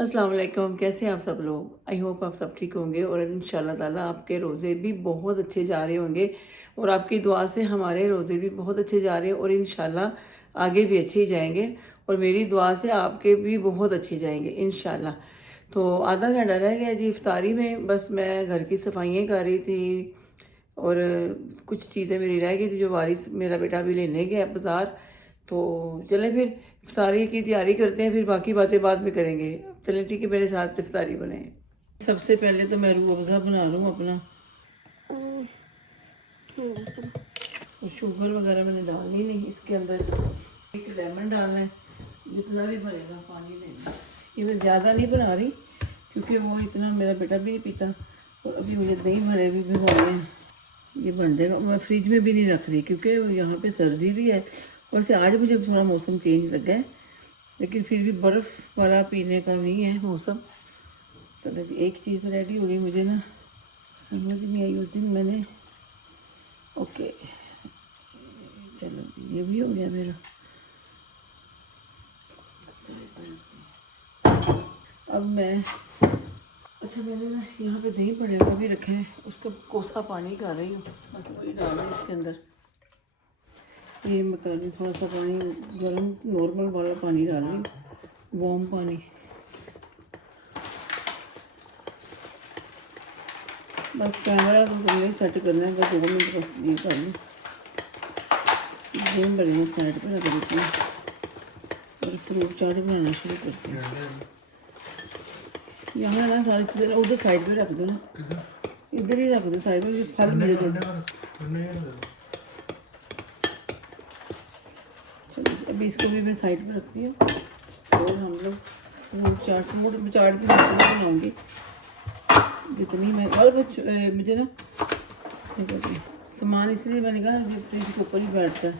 अस्सलाम वालेकुम। कैसे हैं आप सब लोग? आई होप आप सब ठीक होंगे और इंशाल्लाह ताला आपके रोज़े भी बहुत अच्छे जा रहे होंगे और आपकी दुआ से हमारे रोज़े भी बहुत अच्छे जा रहे हैं और इंशाल्लाह आगे भी अच्छे ही जाएंगे और मेरी दुआ से आपके भी बहुत अच्छे जाएंगे इंशाल्लाह। तो आधा घंटा रह गया जी इफ्तारी में, बस मैं घर की सफाइयाँ कर रही थी और कुछ चीज़ें मेरी रह गई थी जो वारिस मेरा बेटा अभी लेने गया बाज़ार। तो चलें फिर इफ्तारी की तैयारी करते हैं, फिर बाकी बातें बाद में करेंगे। चलें ठीक है, मेरे साथ इफ्तारी बने। सबसे पहले तो मैं रूह अफ़ज़ा बना लूँ अपना, और शुगर वगैरह मैंने डालनी नहीं इसके अंदर। एक लेमन डालना है, जितना भी बनेगा पानी लेना। ये मैं ज़्यादा नहीं बना रही क्योंकि वो इतना मेरा बेटा भी नहीं पीता और अभी मुझे दही भरे भी भिगोने हैं। ये बन जाएगा। मैं फ्रिज में भी नहीं रख रही क्योंकि यहाँ पे सर्दी भी है। वैसे आज मुझे थोड़ा मौसम चेंज लगा है, लेकिन फिर भी बर्फ़ वाला पीने का नहीं है मौसम। चलो जी, एक चीज़ रेडी हो गई। मुझे ना समझ नहीं आई उस दिन मैंने, ओके चलो जी ये भी हो गया मेरा। अब मैं, अच्छा मैंने ना यहाँ पे दही पड़े का भी रखा है, उसका कोसा पानी कर रही हूँ, बस वही डाल रही हूँ इसके अंदर। ये मैं कर रही थोड़ा सा पानी गर्म, नॉर्मल वाला पानी डाल रही हूँ, वार्म पानी। बस कैमरा तो तुमने सेट करना है, बस 2 मिनट बस ये कर लूँ। गेम बड़े में साइड पर रख देती हूँ और फ्रूट चाट बनाना शुरू करती हूँ। यहाँ ना सारी चीज़ें उधर साइड पे रख दो ना, इधर ही रख दो साइड में, फल मिले तो। चलो अभी इसको भी मैं साइड पे रखती हूँ और हम लोग फ्रूट चाट भी बनाऊँगी जितनी मैं। और मुझे ना सामान इसलिए मैंने कहा जो फ्रिज के ऊपर ही बैठता है।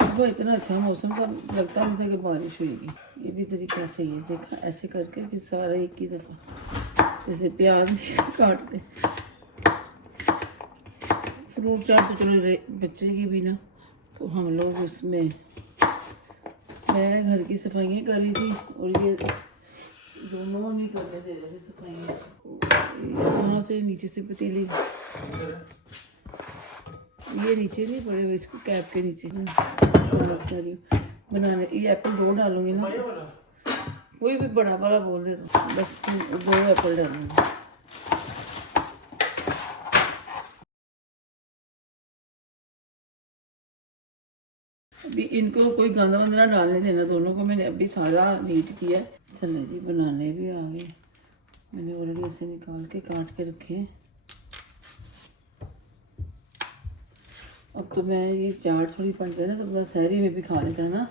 सुबह इतना अच्छा मौसम था, लगता नहीं था कि बारिश होगी। ये भी तरीका सही है, देखा ऐसे करके फिर सारा एक ही दफ़ा, जैसे प्याज काटते। फ्रूट चाट तो चलो बच्चे की भी ना, तो हम लोग उसमें, मैं घर की सफाइयाँ कर रही थी और ये दोनों नहीं करने दे रहे थे सफाइयाँ। यहाँ से नीचे से पतीली, ये नीचे नहीं पड़े हुए, इसको कैप के नीचे बनाने। ये एप्पल 2 डालूंगी ना, कोई भी बड़ा वाला बोल दे तो, बस 2 एप्पल डालूंगी। अभी इनको कोई गंदा वंदा ना डालने देना, दोनों को मैंने अभी सारा नीट किया। चले जी बनाने भी आ गए, मैंने ऑलरेडी ऐसे निकाल के काट के रखे हैं। अब तो मैं ये चाट थोड़ी बन जाए ना तो बस शहरी में भी खा लेता है ना,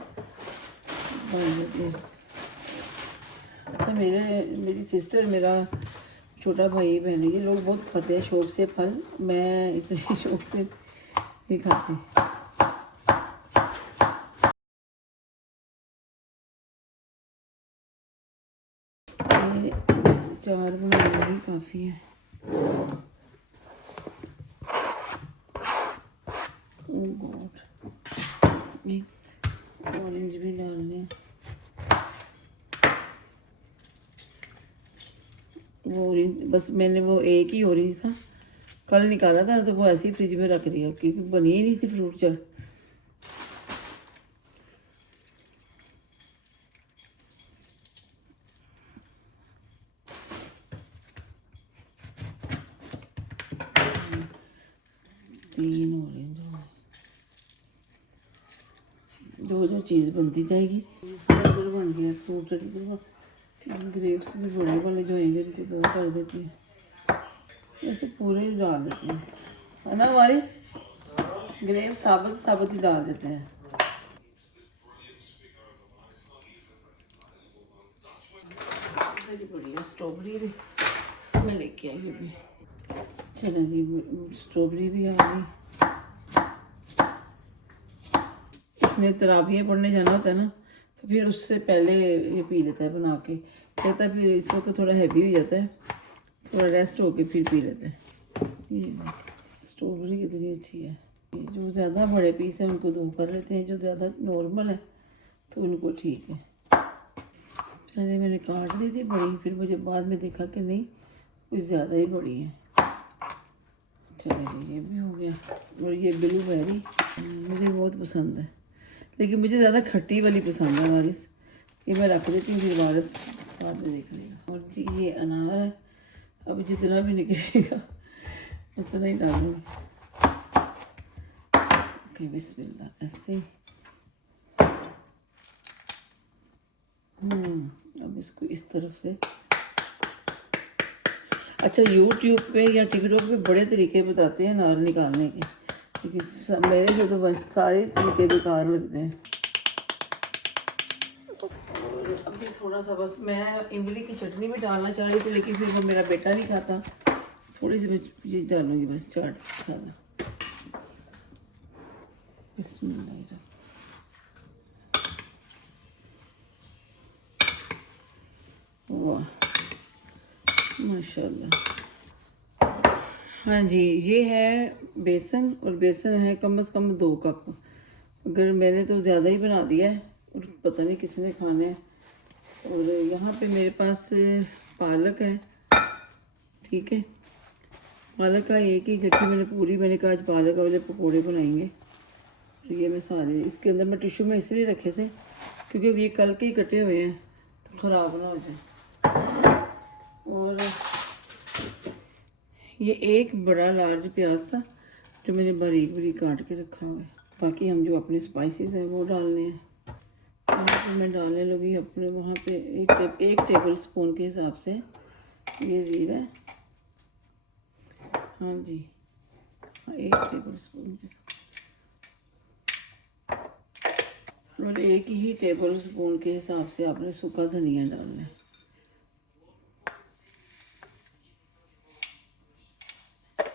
बन जाती है। अच्छा मेरी सिस्टर, मेरा छोटा भाई बहन, ये लोग बहुत खाते हैं शौक से फल, मैं इतने शौक से नहीं खाती। ये 4 बनाने ही काफ़ी है। ऑरेंज भी डालने, वो ऑरेंज बस मैंने वो एक ही ऑरेंज था कल निकाला था, तो वो ऐसे ही फ्रिज में रख दिया क्योंकि बनी ही नहीं थी फ्रूट चाट। तीन ऑरेंज जो चीज़ बनती जाएगी। इधर बन गया फ्रूट चाट। ग्रेप्स भी बड़े वाले जो होंगे उनको 2 कर देती है, ऐसे पूरे ही डाल देते हैं, है ना। हमारे ग्रेप साबुत साबुत ही डाल देते हैं। बढ़िया स्ट्रॉबेरी भी मैं लेके आई अभी। चलो जी स्ट्रॉबेरी भी आ गई। इसने तराबियाँ पढ़ने जाना होता है ना, तो फिर उससे पहले ये पी लेता है बना के, कहता है फिर इस वक्त थोड़ा हैवी हो जाता है, थोड़ा रेस्ट होके फिर पी लेते हैं। ये स्ट्रॉबेरी कितनी अच्छी है। जो ज़्यादा बड़े पीस हैं उनको 2 कर लेते हैं, जो ज़्यादा नॉर्मल है तो उनको ठीक है। पहले मैंने काट ली थी बड़ी, फिर मुझे बाद में देखा कि नहीं कुछ ज़्यादा ही बड़ी है। चलो जी ये भी हो गया। और ये ब्लूबेरी मुझे बहुत पसंद है, लेकिन मुझे ज़्यादा खट्टी वाली पसंद है वारिस। ये मैं रख देती हूँ, फिर वारिस बाद में देख लेगा। और जी ये अनार है, अब जितना भी निकलेगा उतना ही डालूंगी। ओके बिस्मिल्लाह, ऐसे ही। अब इसको इस तरफ से। अच्छा यूट्यूब पे या टिकटॉक पे बड़े तरीके बताते हैं अनार निकालने के, लेकिन मेरे से तो बस सारे तरीके बेकार लगते हैं। और अभी थोड़ा सा बस मैं इमली की चटनी में डालना चाह रही थी, लेकिन फिर वो मेरा बेटा नहीं खाता। थोड़ी सी मैं डालूंगी बस चाट सादा। बिस्मिल्लाह। वाह माशाल्लाह। हाँ जी ये है बेसन, और बेसन है कम से कम 2 कप। अगर मैंने तो ज़्यादा ही बना दिया है और पता नहीं किसने खाने है। और यहाँ पे मेरे पास पालक है, ठीक है। पालक का एक ही गट्ठी मैंने पूरी, मैंने कहा आज पालक वाले पकौड़े बनाएंगे। तो ये मैं सारे इसके अंदर मैं टिश्यू में इसलिए रखे थे क्योंकि ये कल के ही कटे हुए हैं तो ख़राब ना हो जाए। और ये एक बड़ा लार्ज प्याज था जो मैंने बारीक बारीक काट के रखा हुआ है। बाकी हम जो अपने स्पाइसेस हैं वो डालने हैं। यहाँ पर मैं डालने लगी अपने वहाँ पे एक टेबल स्पून के हिसाब से ये ज़ीरा है। हाँ जी हाँ, 1 टेबल स्पून के साथ। और 1 ही टेबल स्पून के हिसाब से आपने सूखा धनिया डालना है।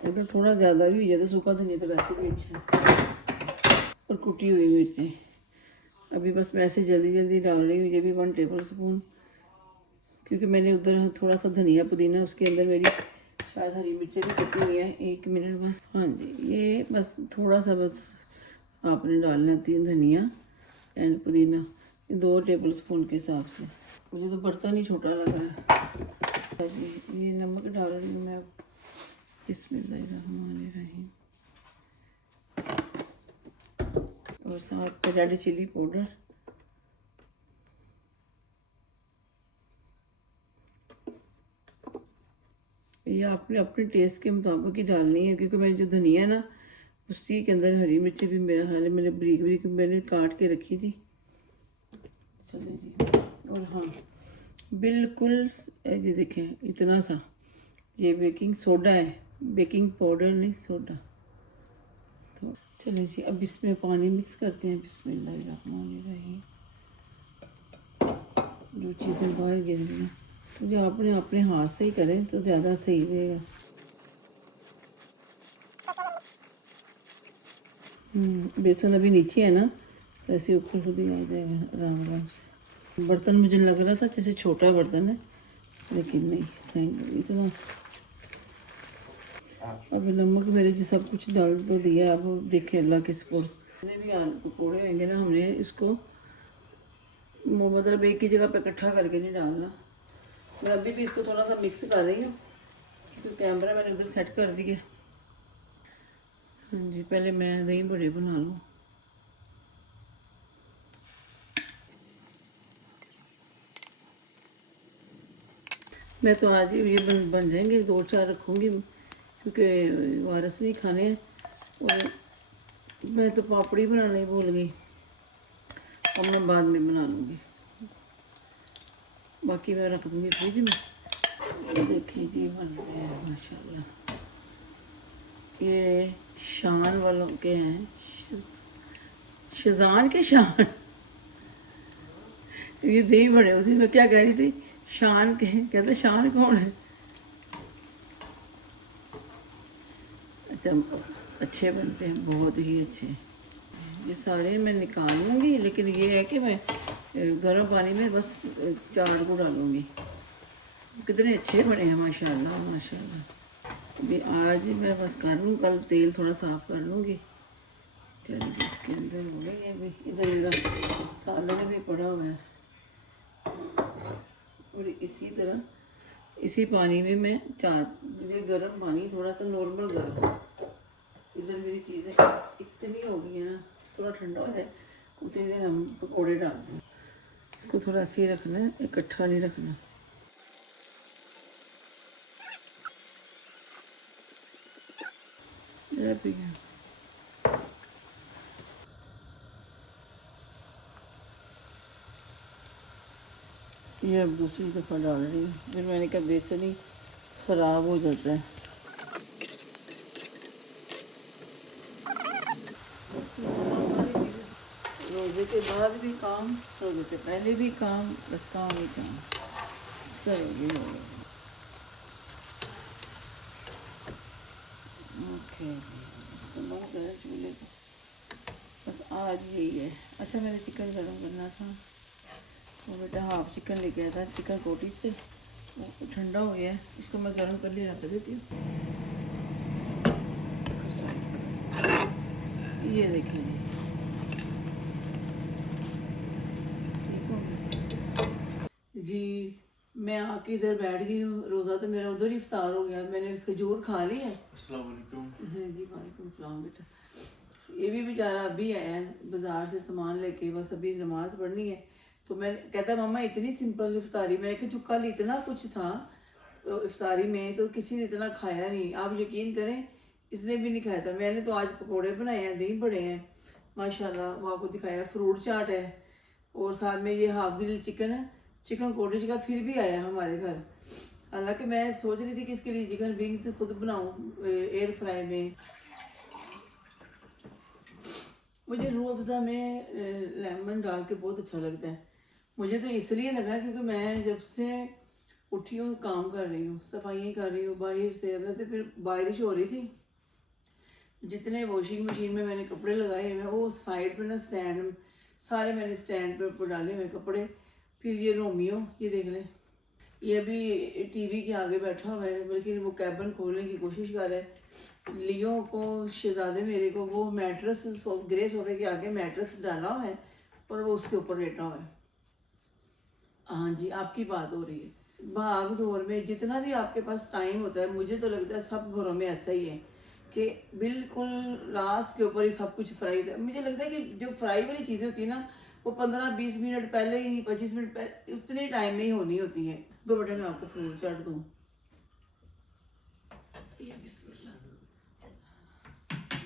अगर थोड़ा ज़्यादा भी हो जाए तो सूखा धनिया तो वैसे भी अच्छा है। और कुटी हुई मिर्चें अभी बस मैं ऐसे जल्दी जल्दी डाल रही हूँ। ये भी 1 टेबल स्पून, क्योंकि मैंने उधर थोड़ा सा धनिया पुदीना, उसके अंदर मेरी शायद हरी मिर्चें भी कटी हुई हैं। 1 मिनट बस। हाँ जी ये बस थोड़ा सा बस आपने डालना 3 धनिया एंड पुदीना 2 टेबल स्पून के हिसाब से। मुझे तो बर्तन ही छोटा लगा है। ये नमक डाल रही हूँ मैं। बिस्मिल्लाहिर्रहमानिर्रहीम। और साथ रेड चिली पाउडर। ये आपने अपने टेस्ट के मुताबिक ही डालनी है, क्योंकि मैंने जो धनिया है ना उसी के अंदर हरी मिर्ची भी मेरा हाल है, मैंने बारीक बारीक मैंने काट के रखी थी। चलिए जी। और हाँ बिल्कुल ये देखें इतना सा ये बेकिंग सोडा है, बेकिंग पाउडर नहीं सोडा। तो चलिए जी अब इसमें पानी मिक्स करते हैं। बिस्मिल्लाहिर्रहमानिर्रहीम। जो चीज़ें बाहर गिर रही हैं तो जो आपने अपने हाथ से ही करें तो ज़्यादा सही रहेगा। बेसन अभी नीचे है ना, तो ऐसे ऊपर खुद ही आ जाएगा आराम आराम से। बर्तन मुझे लग रहा था जैसे छोटा बर्तन है, लेकिन नहीं सही इतना। अब नमक मेरे जी सब कुछ डाल तो दिया, अब देखे अल्लाह के सपोर्ट। जितने भी आलू पकौड़े होंगे ना, हमने इसको मतलब एक ही जगह पे इकट्ठा करके नहीं डालना। मैं अभी भी इसको थोड़ा सा मिक्स कर रही हूँ, क्योंकि कैमरा मैंने उधर सेट कर दिया। हाँ जी पहले मैं दही बड़े बना लूँ। मैं तो आज ही ये बन जाएंगे, 2-4 रखूँगी क्योंकि वारस नहीं खाने हैं। और मैं तो पापड़ी बनाना ही भूल गई, और मैं बाद में बना लूँगी। बाकी मैं रख दूँगी फ्रिज में। देखिए जी बन रहे हैं माशाल्लाह। ये शान वालों के हैं, शजान के शान। ये दही बड़े उसी में क्या कह रही थी, शान के कहते शान कौन है। अच्छा अच्छे बनते हैं, बहुत ही अच्छे। ये सारे मैं निकाल लूँगी, लेकिन ये है कि मैं गर्म पानी में बस 4 को डालूँगी। कितने अच्छे बने हैं माशाल्लाह माशाल्लाह। अभी आज मैं बस कर लूँ, कल तेल थोड़ा साफ़ कर लूँगी। चलिए इसके अंदर हो गई है। अभी इधर मेरा सालन भी पड़ा हुआ है। और इसी तरह इसी पानी में मैं ये गर्म पानी थोड़ा सा नॉर्मल गर्म, इधर मेरी चीज़ें इतनी हो गई है ना, थोड़ा ठंडा हो जाए उतनी देर हम पकौड़े डाल दें। इसको थोड़ा ऐसे ही रखना है, इकट्ठा नहीं रखना। ये अब दूसरी दफ़ा डाल रही हूँ, फिर मैंने कहा बेसन ही ख़राब हो जाता है। रोज़े के बाद भी काम, रोज़े से पहले भी काम, बस काम ही काम। चलो ये हो गया। ओके, इसको बंद करें चूल्हे को। बस आज यही है। अच्छा, मैंने चिकन गरम करना था, वो बेटा हाफ चिकन लेके आया था चिकन कोटी से, वो ठंडा हो गया है, इसको मैं गरम कर लिए रख देती हूँ। ये देखिए, जी मैं आके इधर बैठ गई हूँ। रोज़ा तो मेरा उधर ही इफ्तार हो गया, मैंने खजूर खा ली है। अस्सलाम वालेकुम। जी वालेकुम अस्सलाम। बेटा ये भी बेचारा अभी आया है बाज़ार से सामान लेके, बस अभी नमाज़ पढ़नी है। तो मैं कहता मम्मा इतनी सिंपल इफ्तारी, मैंने कहा जो कल इतना कुछ था तो इफ्तारी में तो किसी ने इतना खाया नहीं। आप यकीन करें इसने भी नहीं खाया था। मैंने तो आज पकोड़े बनाए हैं, दही बड़े हैं माशाल्लाह, वो आपको दिखाया, फ्रूट चाट है और साथ में ये हाफ ग्रिल चिकन है, चिकन कोटिज का फिर भी आया हमारे घर। हालांकि मैं सोच रही थी कि इसके लिए चिकन विंग्स खुद बनाऊं एयर फ्राई में। मुझे रूह अफ़ज़ा में लेमन डाल के बहुत अच्छा लगता है। मुझे तो इसलिए लगा क्योंकि मैं जब से उठी हूँ काम कर रही हूँ, सफाइयाँ कर रही हूँ, बाहर से अंदर से, फिर बारिश हो रही थी, जितने वॉशिंग मशीन में मैंने कपड़े लगाए हैं वो साइड पे ना स्टैंड, सारे मैंने स्टैंड पे ऊपर डाले हुए कपड़े। फिर ये रोमियो, ये देख लें, ये भी टीवी के आगे बैठा हुआ है, बल्कि वो कैबिन खोलने की कोशिश कर रहा है। लियो को, शहजादे मेरे को, वो मैट्रेस ग्रे सोफे के आगे मैट्रेस डाला हुआ है और वो उसके ऊपर लेटा हुआ है। हाँ जी, आपकी बात हो रही है। भाग दौड़ में जितना भी आपके पास टाइम होता है, मुझे तो लगता है सब घरों में ऐसा ही है कि बिल्कुल लास्ट के ऊपर ही सब कुछ फ्राई होता है। मुझे लगता है कि जो फ्राई वाली चीज़ें होती है ना, वो 15-20 मिनट पहले ही, 25 मिनट पहले, उतने टाइम में ही होनी होती है। दो बेटा मैं आपको फ्रूट चाट दूँ, ये बिस्मिल्लाह,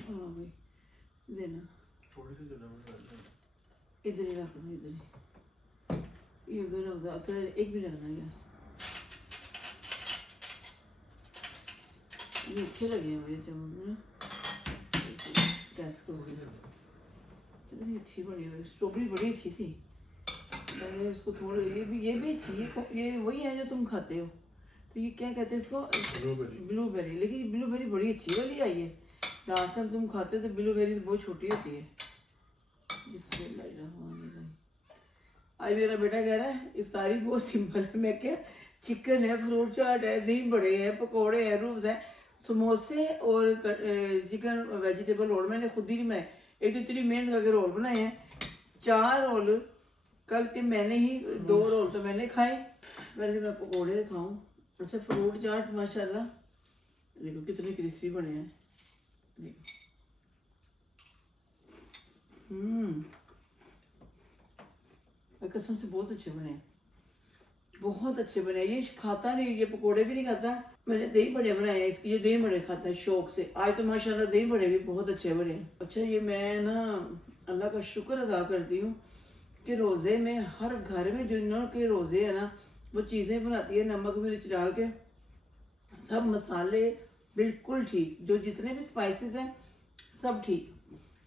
हाँ भाई देना, थोड़ी सी इधर ही रख दो, इधर ही, ये उधर उधर, अच्छा एक भी लगना यार, ये अच्छे लगे हैं मुझे चम्मच ना, गैस को कितनी अच्छी बनी हुई, स्ट्रॉबेरी बड़ी अच्छी थी। मैंने उसको थोड़ा, ये भी अच्छी है, ये वही है जो तुम खाते हो, तो ये क्या कहते हैं इसको, ब्लूबेरी। लेकिन ब्लूबेरी बड़ी अच्छी वाली आई है, लास्ट टाइम तुम खाते हो तो ब्लूबेरी बहुत छोटी होती है। आज मेरा बेटा कह रहा है इफ्तारी बहुत सिंपल है। मैं क्या, चिकन है, फ्रूट चाट है, दही बड़े हैं, पकोड़े हैं, रूब्स हैं, समोसे और चिकन वेजिटेबल रोल मैंने खुद ही नहीं बनाए। एक तो इतनी मेहनत करके रोल बनाए हैं, 4 रोल कल के मैंने ही, 2 रोल तो मैंने खाए। पहले मैं पकोड़े खाऊं। अच्छा, फ्रूट चाट माशाल्लाह देखो कितने क्रिस्पी बने हैं, देखो। कसम से बहुत अच्छे बने हैं, बहुत अच्छे बने। ये खाता नहीं, ये पकोड़े भी नहीं खाता। मैंने दही बड़े बनाए हैं इसकी, ये दही बड़े खाता है शौक से। आज तो माशाल्लाह दही बड़े भी बहुत अच्छे बने हैं। अच्छा, ये मैं ना अल्लाह का शुक्र अदा करती हूँ कि रोज़े में हर घर में जिन्हों के रोज़े है ना, वो चीज़ें बनाती है नमक मिर्च डाल के, सब मसाले बिल्कुल ठीक, जो जितने भी स्पाइसेस हैं सब ठीक।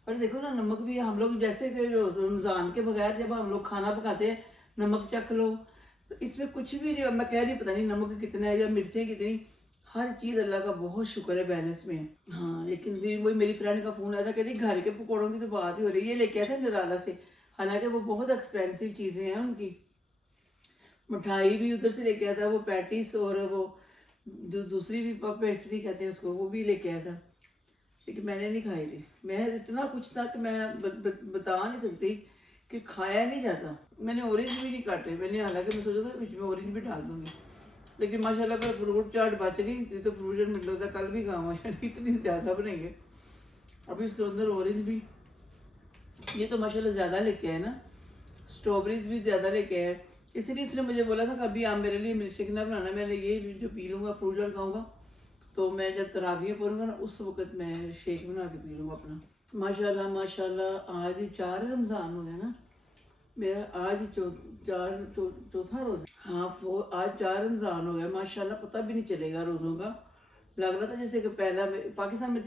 पर देखो ना, नमक भी हम लोग जैसे कि रमज़ान के बगैर जब हम लोग खाना पकाते हैं, नमक चख लो, तो इसमें कुछ भी नहीं, मैं कह रही पता नहीं नमक कितना है या मिर्चें कितनी, हर चीज़ अल्लाह का बहुत शुक्र है बैलेंस में है। हाँ, लेकिन फिर वही मेरी फ्रेंड का फ़ोन आया था, कहती घर के पकौड़ों की तो बात ही हो रही है। ये लेके आया था निराला से, हालांकि वो बहुत एक्सपेंसिव चीज़ें हैं उनकी। मिठाई भी उधर से लेके आया था, वो पैटिस और वो जो दूसरी भी पेस्ट्री कहते हैं उसको, वो भी लेके आया था, लेकिन मैंने नहीं खाई थी। मैं इतना कुछ था कि मैं बता नहीं सकती कि खाया नहीं जाता। मैंने ऑरेंज भी नहीं काटे, मैंने हालांकि मैं सोचा था बीच में ऑरेंज भी डाल दूंगी, लेकिन माशाल्लाह का फ्रूट चाट बच गई तो फ्रूट चाट मिल रहा था कल भी खाऊंगा, यानी इतनी ज़्यादा बनाएंगे। अभी इसके अंदर ऑरेंज भी, ये तो माशाल्लाह ज़्यादा लेके आए ना, स्ट्रॉबेरीज भी ज़्यादा लेके आए, इसीलिए उसने मुझे बोला था कभी आप मेरे लिए मिल्क शेक ना बनाना, मैंने ये जो पी लूँगा फ्रूट चाट खाऊंगा, तो मैं जब तरावियाँ पढ़ूंगा ना उस वक्त मैं शेक बना के पी लूँगा अपना। माशाल्लाह माशाल्लाह आज 4 रमज़ान हो गया ना मेरा, आज चौथा रोज़ा, हाँ आज 4 रमज़ान हो गया माशाल्लाह, पता भी नहीं चलेगा रोज़ों का, लग रहा था जैसे कि पहला पाकिस्तान में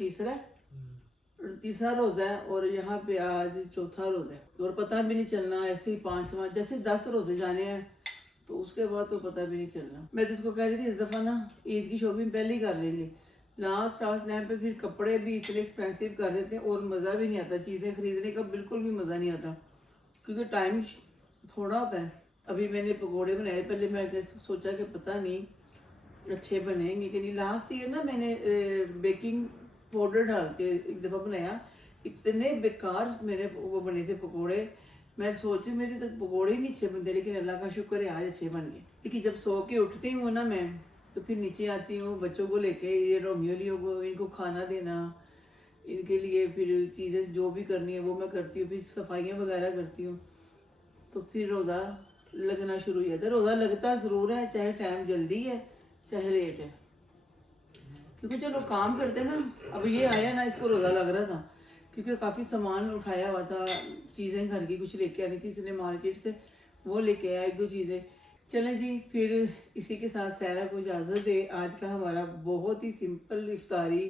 तीसरा रोज़ा है और यहाँ पे आज चौथा रोज़ा है, और पता भी नहीं चलना, ऐसे ही 5वां, जैसे 10 रोज़े जाने हैं तो उसके बाद तो पता भी नहीं चलना। मैं तो इसको कह रही थी इस दफ़ा ना ईद की शॉपिंग पहले ही कर लेंगे, लास्ट टाइम पे फिर कपड़े भी इतने एक्सपेंसिव कर देते हैं और मज़ा भी नहीं आता, चीज़ें खरीदने का बिल्कुल भी मज़ा नहीं आता क्योंकि टाइम थोड़ा होता है। अभी मैंने पकोड़े बनाए, पहले मैं सोचा कि पता नहीं अच्छे बनेंगे कि नहीं, लास्ट ईयर ना मैंने बेकिंग पाउडर डाल के एक दफ़ा बनाया, इतने बेकार मेरे वो बने थे पकोड़े, मैं सोची मेरे तक पकोड़े ही नहीं अच्छे बनते, लेकिन अल्लाह का शुक्र है आज अच्छे बन गए। लेकिन जब सो के उठती हूँ ना मैं, तो फिर नीचे आती हूँ बच्चों को लेके, ये रोमियो लियो को इनको खाना देना, इनके लिए फिर चीज़ें जो भी करनी है वो मैं करती हूँ, फिर सफाइयाँ वगैरह करती हूँ, तो फिर रोज़ा लगना शुरू हो जाता है। रोज़ा लगता ज़रूर है, चाहे टाइम जल्दी है चाहे लेट है, क्योंकि जो लोग काम करते हैं ना, अब ये आया ना इसको रोज़ा लग रहा था क्योंकि काफ़ी सामान उठाया हुआ था, चीज़ें घर की कुछ लेके आनी थी इसलिए मार्केट से, वो लेके आया 1-2 चीज़ें। चलें जी, फिर इसी के साथ सहरा को इजाज़त दे। आज का हमारा बहुत ही सिंपल इफ्तारी,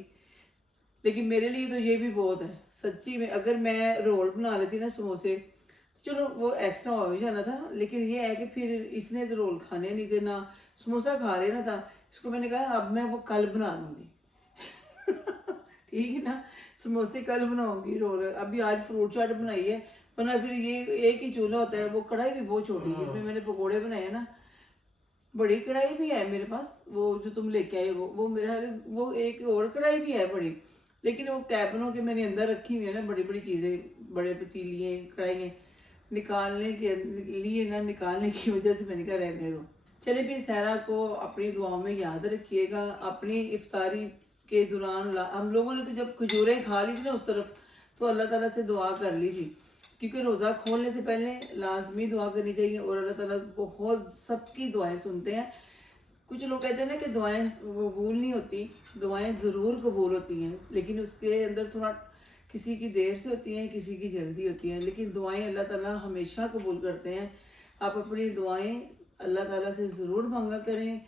लेकिन मेरे लिए तो ये भी बहुत है सच्ची में। अगर मैं रोल बना लेती ना समोसे, तो चलो वो एक्स्ट्रा हो ही जाना था, लेकिन ये है कि फिर इसने तो रोल खाने नहीं थे ना समोसा खा रहे ना था, इसको मैंने कहा अब मैं वो कल बना लूँगी ठीक है ना, समोसे कल बनाऊंगी, रोल अभी आज फ्रूट चाट बनाई है, वरना फिर ये एक ही चूल्हा होता है, वो कढ़ाई भी बहुत छोटी है जिसमें मैंने पकोड़े बनाए ना, बड़ी कढ़ाई भी है मेरे पास, वो जो तुम लेके आए वो मेरा, वो एक और कढ़ाई भी है बड़ी, लेकिन वो कैबनों के मैंने अंदर रखी हुई है ना बड़ी बड़ी चीज़ें, बड़े पतीलियाँ कढ़ाइयाँ निकालने के लिए ना, निकालने की वजह से मैंने कहा रहने दो। चले फिर सहरा को अपनी दुआओं में याद रखिएगा। अपनी इफ्तारी के दौरान हम लोगों ने तो जब खजूरें खा ली थी ना उस तरफ, तो अल्लाह ताला से दुआ कर ली थी, क्योंकि रोज़ा खोलने से पहले लाजमी दुआ करनी चाहिए और अल्लाह ताला बहुत सबकी दुआएं सुनते हैं। कुछ लोग कहते हैं ना कि दुआएं कबूल नहीं होती, दुआएं ज़रूर कबूल होती हैं, लेकिन उसके अंदर थोड़ा किसी की देर से होती हैं, किसी की जल्दी होती हैं, लेकिन दुआएं अल्लाह ताला हमेशा कबूल करते हैं। आप अपनी दुआएं अल्लाह ताला से ज़रूर मांगा करें।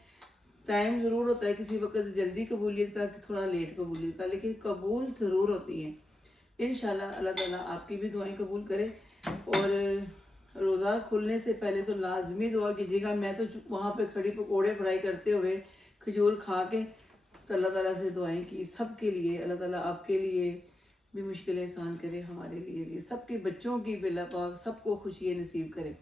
टाइम ज़रूर होता है किसी वक्त जल्दी कबूलियत का, थोड़ा लेट कबूलियत का, लेकिन कबूल ज़रूर होती हैं। इंशाल्लाह अल्लाह ताला आपकी भी दुआएं कबूल करे। और रोज़ा खुलने से पहले तो लाजमी दुआ कीजिएगा। मैं तो वहाँ पे खड़ी पकोड़े फ्राई करते हुए खजूर खा के तो अल्लाह ताला से दुआएं की सब के लिए, अल्लाह ताला आपके लिए भी मुश्किलें आसान करे, हमारे लिए भी, सबके बच्चों की बिल्ला पाक सबको खुशी नसीब करे,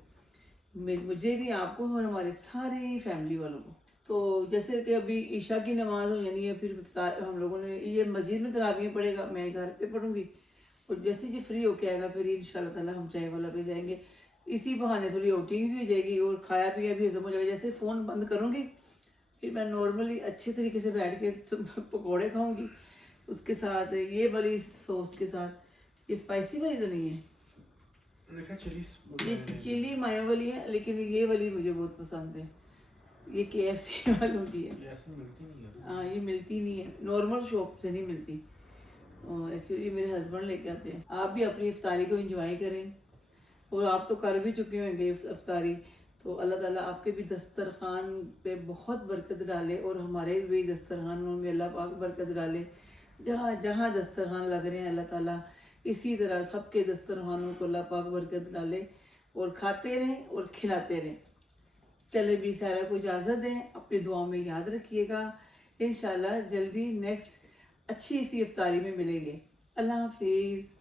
मुझे भी, आपको और हमारे सारे फैमिली वालों को। तो जैसे कि अभी ईशा की नमाज हो जानी है, फिर हम लोगों ने ये मस्जिद में तरावियाँ पढ़ेगा, मैं घर पे पढ़ूंगी, और जैसे जी फ्री होके आएगा फिर इंशाल्लाह ताला हम चाय वाला पे जाएंगे, इसी बहाने थोड़ी आउटिंग भी हो जाएगी और खाया पिया भी हजम हो जाएगा। जैसे फ़ोन बंद करूँगी फिर मैं नॉर्मली अच्छे तरीके से बैठ के पकौड़े खाऊंगी, उसके साथ ये वाली सॉस के साथ, ये स्पाइसी वाली तो नहीं है, ये चिली मायो वाली है, लेकिन ये वाली मुझे बहुत पसंद है, ये KFC वालों की है। हाँ ये मिलती नहीं है, नॉर्मल शॉप से नहीं मिलती, एक्चुअली मेरे हस्बैंड लेके आते हैं। आप भी अपनी इफ्तारी को एंजॉय करें, और आप तो कर भी चुके होंगे इफ्तारी, तो अल्लाह ताला आपके भी दस्तरखान पे बहुत बरकत डाले और हमारे भी दस्तरखानों में अल्लाह पाक बरकत डाले। जहाँ जहाँ दस्तरखान लग रहे हैं अल्लाह ताला इसी तरह सबके दस्तरखानों को अल्लाह पाक बरकत डाले और खाते रहें और खिलाते रहें। चले भी सारा को इजाज़त दें, अपनी दुआओं में याद रखिएगा। इंशाल्लाह जल्दी नेक्स्ट अच्छी सी इफ्तारी में मिलेंगे। अल्लाह हाफिज़।